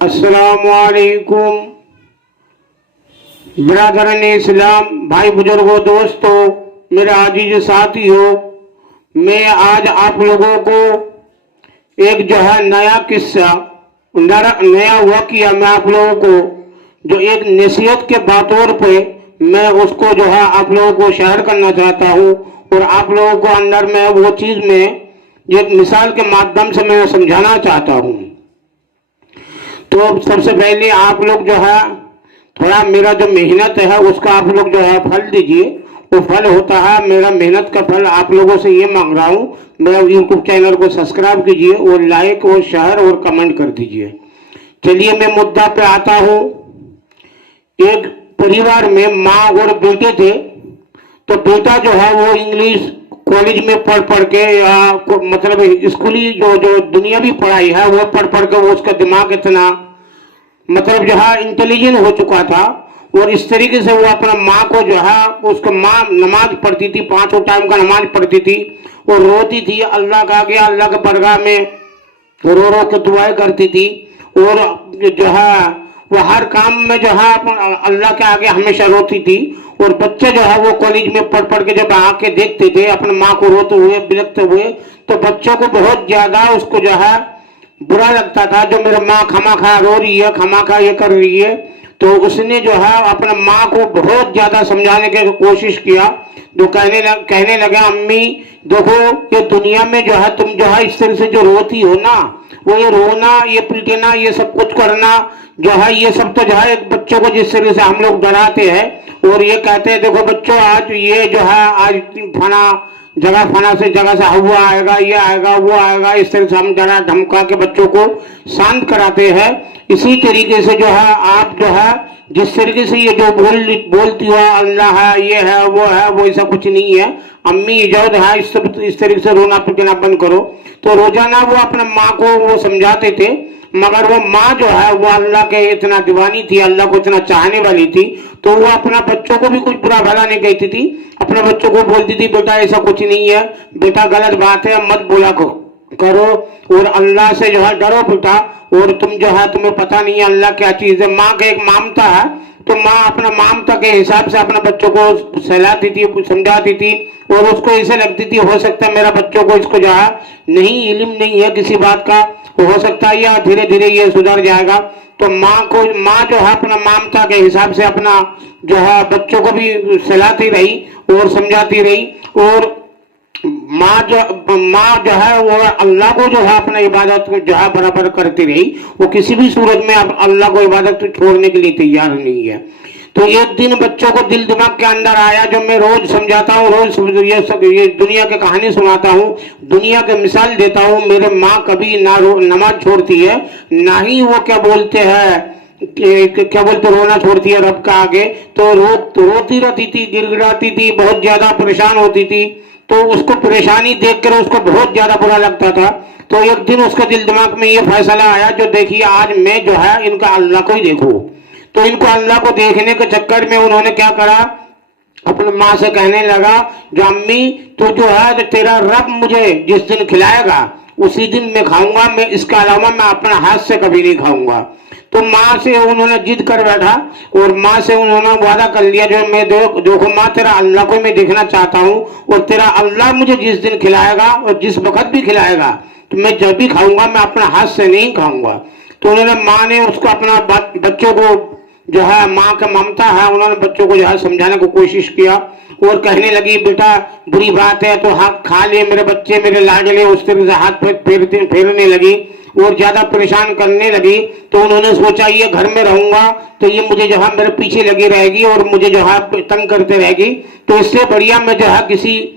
अस्सलामुअलैकुम बिरादरान इस्लाम, भाई बुजुर्गों, दोस्तों, मेरे आजीज साथियों, मैं आज आप लोगों को एक जो है नया किस्सा, नया वाक़या मैं आप लोगों को जो एक नसीहत के तौर पे मैं उसको जो है आप लोगों को शेयर करना चाहता हूँ और आप लोगों को अंदर में वो चीज़ में एक मिसाल के माध्यम से मैं समझाना चाहता हूँ। तो सबसे पहले आप लोग जो है थोड़ा मेरा जो मेहनत है उसका आप लोग जो है फल दीजिए। वो फल होता है मेरा मेहनत का फल। आप लोगों से ये मांग रहा हूँ, मेरा यूट्यूब चैनल को सब्सक्राइब कीजिए और लाइक और शेयर और कमेंट कर दीजिए। चलिए मैं मुद्दा पे आता हूँ। एक परिवार में माँ और बेटे थे। तो बेटा जो है वो इंग्लिश कॉलेज में पढ़ के या मतलब स्कूली जो दुनियावी पढ़ाई है वो पढ़ के वो उसका दिमाग इतना मतलब जो है इंटेलिजेंट हो चुका था और इस तरीके से वो अपना माँ को जो है उसका माँ नमाज पढ़ती थी, 5 टाइम का नमाज पढ़ती थी और रोती थी अल्लाह का आगे, अल्लाह के बरगाह में रो के दुआएं करती थी और जो है वो हर काम में जो है अल्लाह के आगे हमेशा रोती थी। और बच्चे जो है वो कॉलेज में पढ़ के जब आके देखते थे अपने माँ को रोते हुए बिलखते हुए, तो बच्चों को बहुत ज्यादा उसको जो है बुरा लगता था, जो मेरी माँ खमा खा रो रही है, खमा खा ये कर रही है। तो उसने जो है अपने माँ को बहुत ज्यादा समझाने की कोशिश किया। जो कहने लगे अम्मी देखो ये दुनिया में जो है तुम जो है इस तरह से जो रोती हो ना, वो ये रोना, ये पीटना, ये सब कुछ करना जो है ये सब तो जो है एक बच्चों को जिस तरह से हम लोग डराते हैं और ये कहते हैं देखो बच्चों आज ये जो है आज फना से जगह से हवा आएगा, ये आएगा, वो आएगा, इस तरह से हम डरा धमका के बच्चों को शांत कराते हैं। इसी तरीके से जो है आप जो है जिस तरीके से ये जो बोलती हो अल्लाह है, ये है, वो ऐसा कुछ नहीं है, अम्मी इजाजत है, इस तरीके से रोना पिटना बंद करो। तो रोजाना वो अपने माँ को वो समझाते थे, मगर वो माँ जो है वो अल्लाह के इतना दीवानी थी, अल्लाह को इतना चाहने वाली थी, तो वो अपना बच्चों को भी कुछ बुरा भला नहीं कहती थी। अपने बच्चों को बोलती थी बेटा ऐसा कुछ नहीं है, बेटा गलत बात है, मत बोला करो और अल्लाह से जो है डरो बेटा, और तुम जो है तुम्हें पता नहीं है अल्लाह क्या चीज है। माँ का एक ममता है, तो माँ अपना ममता के हिसाब से अपने बच्चों को सहलाती थी, समझाती थी और उसको ऐसे लगती थी हो सकता है मेरा बच्चों को इसको जो है नहीं इल्म नहीं है किसी बात का, हो सकता है या धीरे धीरे ये सुधर जाएगा। तो माँ जो है अपना ममता के हिसाब से अपना जो है बच्चों को भी सहलाती रही और समझाती रही। और माँ जो है वो अल्लाह को जो है अपना इबादत जो है बराबर करती रही, वो किसी भी सूरत में अल्लाह को इबादत छोड़ने के लिए तैयार नहीं है। तो एक दिन बच्चों को दिल दिमाग के अंदर आया, जो मैं रोज समझाता हूँ, रोज ये दुनिया की कहानी सुनाता हूँ, दुनिया के मिसाल देता हूँ। मेरे माँ कभी ना नमाज छोड़ती है, ना ही वो क्या बोलते रोना छोड़ती है रब का आगे। तो रोती रहती थी, गिड़गिड़ाती थी, बहुत ज्यादा परेशान होती थी। तो उसको परेशानी देखकर उसको बहुत ज्यादा बुरा लगता था। तो एक दिन उसका दिल दिमाग में ये फैसला आया, जो देखिए आज मैं जो है इनका अल्लाह को ही देखूं। तो इनको अल्लाह को देखने के चक्कर में उन्होंने क्या करा, अपनी माँ से कहने लगा जो अम्मी तो जो है तेरा रब मुझे जिस दिन खिलाएगा उसी दिन मैं खाऊंगा, मैं इसके अलावा मैं अपना हाथ से कभी नहीं खाऊंगा। तो माँ से उन्होंने जिद कर बैठा और माँ से उन्होंने वादा कर लिया जो मैं देखो माँ तेरा अल्लाह को मैं देखना चाहता हूँ और तेरा अल्लाह मुझे जिस दिन खिलाएगा और जिस वक्त भी खिलाएगा तो मैं जब भी खाऊंगा मैं अपना हाथ से नहीं खाऊंगा। तो उन्होंने माँ ने उसको अपना बच्चों को जो है माँ का ममता है, उन्होंने बच्चों को जो है समझाने की कोशिश किया और कहने लगी बेटा बुरी बात है तो हाथ खा ले, मेरे बच्चे मेरे लाडले, उस तरह से हाथ फेरने लगी और ज्यादा परेशान करने लगी। तो उन्होंने सोचा ये घर में रहूंगा तो ये मुझे जो है मेरे पीछे लगी रहेगी और मुझे जो है तंग करते रहेगी, तो इससे बढ़िया मैं जो है किसी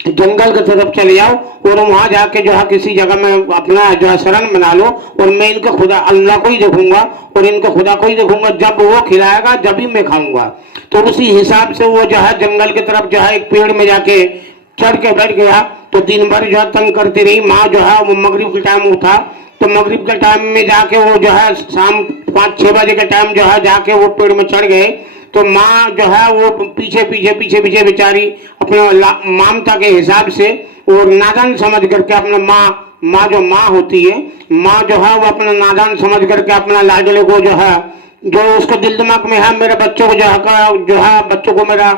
जंगल की तरफ चले जाओ और वहां जाके जो है किसी जगह में अपना जो है शरण बना लो और मैं इनका खुदा अल्लाह को ही देखूंगा और इनका खुदा को ही देखूंगा, जब वो खिलाएगा जब ही मैं खाऊंगा। तो उसी हिसाब से वो जो है जंगल की तरफ जो है एक पेड़ में जाके चढ़ के बैठ गया। तो दिन भर जो है तंग करती रही माँ जो है, वो मगरिब के टाइम उठा तो मगरिब के टाइम में जाके वो जो है शाम 5-6 बजे के टाइम जो है जाके वो पेड़ में चढ़ गए। तो माँ जो है वो पीछे बेचारी अपने ममता के हिसाब से और नादान समझ करके अपने माँ माँ जो माँ होती है, माँ जो है वो अपना नादान समझ करके अपना लाडले को जो है, जो उसके दिल दिमाग में है मेरे बच्चों को जो है बच्चों को मेरा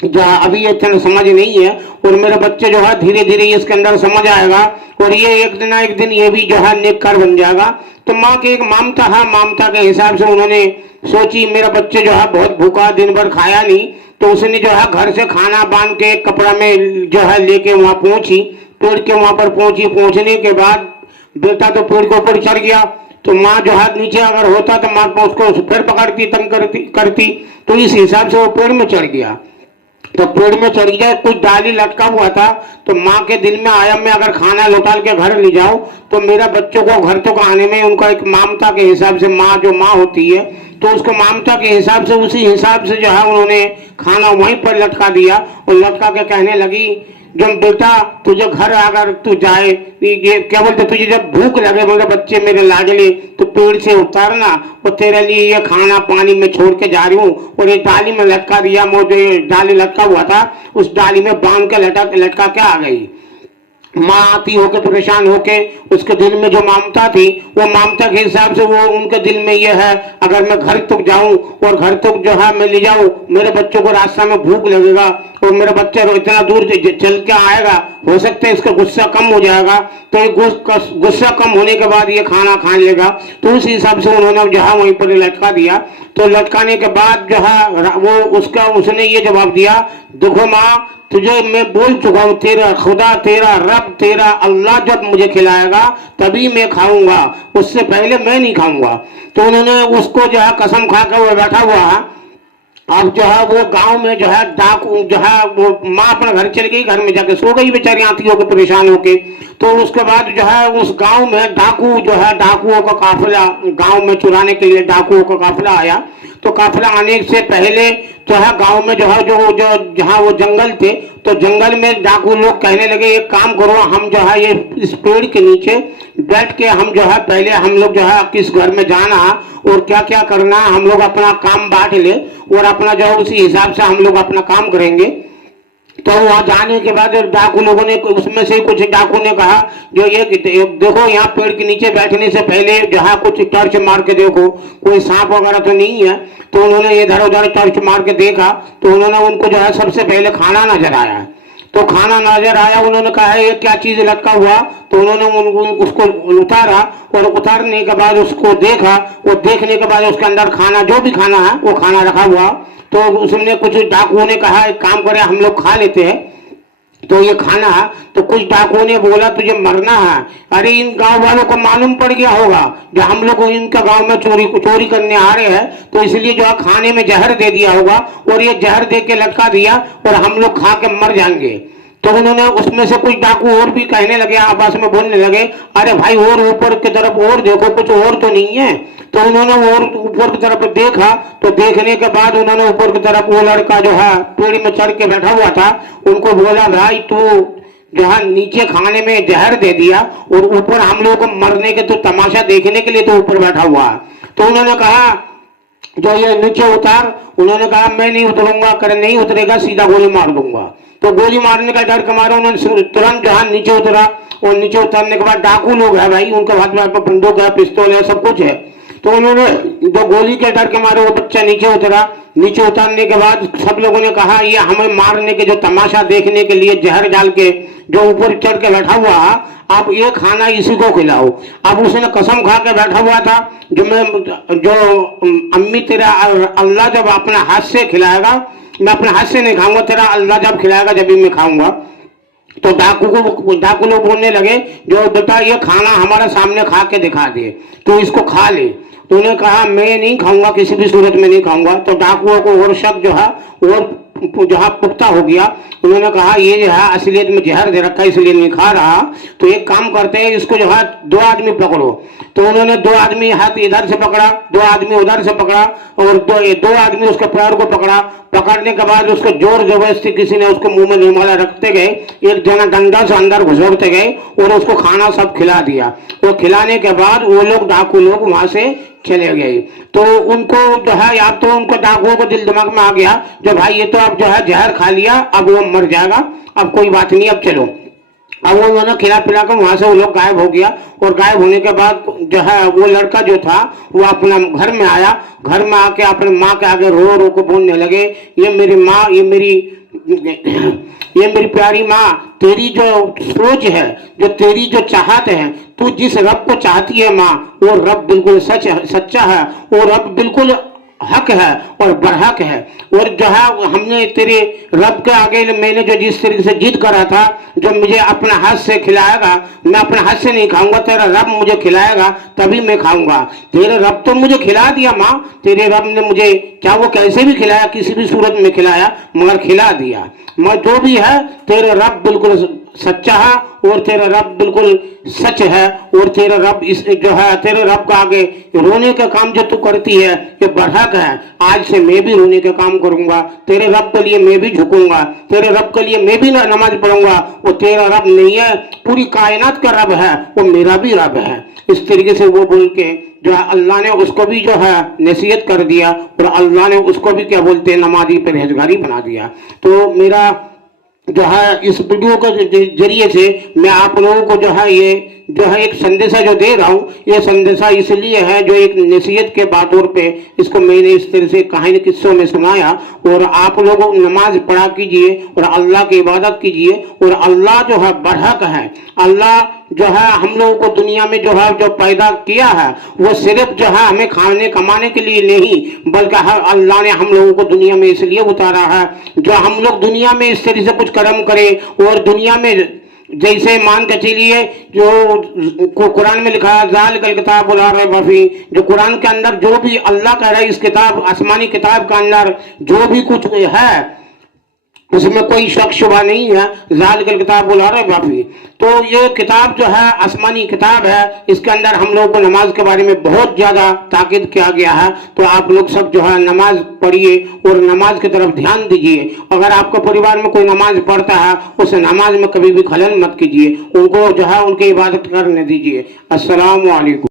जो अभी ये इतना समझ नहीं है, और मेरे बच्चे जो है धीरे धीरे इसके अंदर समझ आएगा, और ये एक दिन ना एक दिन ये भी जो है नेककार बन जाएगा। तो माँ की एक ममता है, ममता के हिसाब से उन्होंने सोची मेरा बच्चे जो है बहुत भूखा, दिन भर खाया नहीं, तो उसने जो है घर से खाना बांध के कपड़ा में जो है लेके वहां पहुंची, पेड़ के वहां पर पहुंची। पहुंचने के बाद बेटा तो पेड़ के ऊपर चढ़ गया, तो माँ जो है नीचे अगर होता तो माँ उसको फिर पकड़ती, तंग करती, तो इस हिसाब से वो पेड़ में चढ़ गया। तो पेड़ में चढ़ गया, कुछ डाली लटका हुआ था, तो माँ के दिल में आया मैं अगर खाना लौटाल के घर ले जाऊं तो मेरा बच्चों को घर तक आने में उनका एक ममता के हिसाब से, माँ जो माँ होती है तो उसको ममता के हिसाब से, उसी हिसाब से जो है उन्होंने खाना वहीं पर लटका दिया, और लटका के कहने लगी जो बेटा तुझे घर अगर तू जाए, ये क्या बोलते, तुझे जब भूख लगे मेरे बच्चे मेरे लाडले, तो पेड़ से उतारना, और तेरे लिए ये खाना पानी में छोड़ के जा रही हूँ। और ये डाली में लटका दिया, मुझे डाली लटका हुआ था उस डाली में बांध के लटका के आ गई। माँ आती होके परेशान होके, उसके दिल में जो ममता थी वो ममता के हिसाब से वो उनके दिल में ये है अगर मैं घर तक जाऊं और घर तक जो है मैं ले जाऊं, मेरे बच्चों को रास्ता में भूख लगेगा और मेरा बच्चा इतना दूर चल के आएगा, हो सकता है इसका गुस्सा कम हो जाएगा, तो ये गुस्सा कम होने के बाद ये खाना खा लेगा। तो उस हिसाब से उन्होंने जो है वहीं पर लटका दिया। तो लटकाने के बाद जो है वो उसने ये जवाब दिया, देखो माँ तुझे मैं बोल चुका हूँ, तेरा खुदा, तेरा रब, तेरा अल्लाह जब मुझे खिलाएगा तभी मैं खाऊंगा, उससे पहले मैं नहीं खाऊंगा। तो उन्होंने उसको जो है कसम खा कर वो बैठा हुआ है। अब जो है वो गांव में जो है डाकू जो है वो माँ अपना घर चली गई, घर में जाके सो गई बेचारी आती होकर परेशान होके। तो उसके बाद जो है उस गांव में डाकू जो है, डाकुओं का काफिला, गांव में चुराने के लिए डाकुओं का काफिला आया। तो काफिला आने से पहले जो है गांव में जो है जो जहाँ वो जंगल थे, तो जंगल में डाकू लोग कहने लगे एक काम करो, हम जो है ये इस पेड़ के नीचे बैठ के हम जो है पहले हम लोग जो है किस घर में जाना और क्या क्या करना, हम लोग अपना काम बांट ले और अपना जो है उसी हिसाब से हम लोग अपना काम करेंगे। तो वहां जाने के बाद डाकू लोगों ने, उसमें से कुछ डाकू ने कहा जो ये देखो यहाँ पेड़ के नीचे बैठने से पहले जो है कुछ टॉर्च मार के देखो कोई सांप वगैरह तो नहीं है। तो उन्होंने इधर उधर टॉर्च मार के देखा, तो उन्होंने उनको जो है सबसे पहले खाना नजर आया। तो खाना नजर आया, उन्होंने कहा ये क्या चीज लटका हुआ, तो उन्होंने उसको उतारा और उतारने के बाद उसको देखा, और देखने के बाद उसके अंदर खाना, जो भी खाना है वो खाना रखा हुआ। तो उसने कुछ डाकुओं ने कहा एक काम करे हम लोग खा लेते हैं, तो ये खाना है। तो कुछ डाकुओं ने बोला तुझे मरना है, अरे इन गांव वालों को मालूम पड़ गया होगा जो हम लोग इनका गांव में चोरी करने आ रहे हैं, तो इसलिए जो है खाने में जहर दे दिया होगा और ये जहर दे के लटका दिया और हम लोग खा के मर जाएंगे। तो उन्होंने उसमें से कुछ डाकू और भी कहने लगे, आपस में बोलने लगे, अरे भाई और ऊपर की तरफ और देखो कुछ और तो नहीं है। तो उन्होंने और ऊपर की तरफ देखा, तो देखने के बाद उन्होंने ऊपर की तरफ वो लड़का जो है पेड़ में चढ़ के बैठा हुआ था, उनको बोला भाई तू जो है नीचे खाने में जहर दे दिया और ऊपर हम लोगों को मरने के तो तमाशा देखने के लिए तो ऊपर बैठा हुआ है। तो उन्होंने कहा जो ये नीचे उतार, उन्होंने कहा मैं नहीं उतरूंगा, कर नहीं उतरेगा सीधा गोली मार दूंगा। तो गोली मारने का डर के मारे उन्होंने तुरंत जो है नीचे उतरा, और नीचे उतरने के बाद डाकू लोग है भाई, उनके हाथ में बंदूक है, पिस्तौल है, सब कुछ है। तो उन्होंने जो गोली के डर के मारे वो बच्चा नीचे उतरा। नीचे उतरने के बाद सब लोगों ने कहा ये हमें मारने के जो तमाशा देखने के लिए जहर डाल के जो ऊपर चढ़ के बैठा हुआ, आप ये खाना इसी को खिलाओ। अब उसने कसम खा के बैठा हुआ था जो अम्मी तेरा अल्लाह जब अपने हाथ से खिलाएगा, मैं अपने हाथ से नहीं खाऊंगा, तेरा अल्लाह जब खिलाएगा जब भी मैं खाऊंगा। तो डाकू लोग बोलने लगे जो बेटा ये खाना हमारे सामने खा के दिखा दे, तो इसको खा ले। तो उन्होंने कहा मैं नहीं खाऊंगा, किसी भी सूरत में नहीं खाऊंगा। तो डाकुओं को और शक जो है और जो है पुख्ता हो गया। उन्होंने कहा ये जो है असलियत में जहर दे रखा है इसलिए नहीं खा रहा, तो एक काम करते हैं इसको जो है दो आदमी पकड़ो। तो उन्होंने दो आदमी हाथ इधर से पकड़ा, दो आदमी उधर से पकड़ा, और दो आदमी उसके पैर को पकड़ा। पकड़ने के बाद उसको जोर जबरदस्ती किसी ने उसको मुंह में रुमाला रखते गए, एक जना डंडा से अंदर घुसोड़ते गए और उसको खाना सब खिला दिया। तो खिलाने के बाद वो लोग डाकू लोग वहां से चले गए। तो उनको जो है अब तो उनको डाकुओं को दिल दिमाग में आ गया जो भाई ये तो अब जो है जहर खा लिया, अब वो मर जाएगा, अब कोई बात नहीं, अब चलो। अब वो उन्होंने खिला पिला कर वहां से वो लोग गायब हो गया। और गायब होने के बाद जो है वो लड़का जो था वो अपना घर में आया। घर में आके अपने माँ के आगे रो रो को बोलने लगे, ये मेरी माँ, ये मेरी प्यारी माँ, तेरी जो सोच है, जो तेरी जो चाहत है, तू जिस रब को चाहती है माँ, वो रब बिल्कुल सच्चा है, वो रब बिल्कुल हक है और बरहक है। और जो है हमने तेरे रब के आगे मैंने जो जिस तरीके से जिद करा था, जो मुझे अपने हाथ से खिलाएगा, मैं अपने हाथ से नहीं खाऊंगा, तेरा रब मुझे खिलाएगा तभी मैं खाऊंगा। तेरे रब तो मुझे खिला दिया माँ, तेरे रब ने मुझे, चाहे वो कैसे भी खिलाया, किसी भी सूरत में खिलाया, मगर खिला दिया। मैं जो भी है तेरे रब बिल्कुल सच्चा है और तेरा रब बिल्कुल सच है। और तेरा रब इस जो है तेरे रब का आगे रोने का काम जो तू करती है ये बढ़क है। आज से मैं भी रोने का काम करूंगा, तेरे रब के लिए मैं भी झुकूंगा, तेरे रब के लिए मैं भी नमाज पढ़ूंगा। वो तेरा रब नहीं है, पूरी कायनात का रब है, वो मेरा भी रब है। इस तरीके से वो बोल के जो है अल्लाह ने उसको भी जो है नसीहत कर दिया और अल्लाह ने उसको भी क्या बोलते हैं नमाजी परहेजगारी बना दिया। तो मेरा जो है इस वीडियो के जरिए से मैं आप लोगों को जो है ये जो है एक संदेशा जो दे रहा हूँ, ये संदेशा इसलिए है जो एक नसीहत के बातों पे इसको मैंने इस तरह से कहानी किस्सों में सुनाया। और आप लोगों नमाज पढ़ा कीजिए और अल्लाह की इबादत कीजिए। और अल्लाह जो है बढ़क है, अल्लाह जो है हम लोगों को दुनिया में जो है जो पैदा किया है वो सिर्फ जो है हमें खाने कमाने के लिए नहीं, बल्कि हर अल्लाह ने हम लोगों को दुनिया में इसलिए उतारा है जो हम लोग दुनिया में इस तरह से कुछ कर्म करें। और दुनिया में जैसे मान के चलिए जो कुरान में लिखा है ज़ालिकल किताबु ला रैब फीह, जो कुरान के अंदर जो भी अल्लाह कह रहा है, इस किताब आसमानी किताब के अंदर जो भी कुछ है उसमें कोई शक शुबा नहीं है। ज़ालिकल किताबु ला रैब फीह, तो ये किताब जो है आसमानी किताब है, इसके अंदर हम लोगों को नमाज के बारे में बहुत ज़्यादा ताकीद किया गया है। तो आप लोग सब जो है नमाज पढ़िए और नमाज की तरफ ध्यान दीजिए। अगर आपके परिवार में कोई नमाज पढ़ता है उस नमाज में कभी भी खलल मत कीजिए, उनको जो है उनकी इबादत करने दीजिए। अस्सलामु अलैकुम।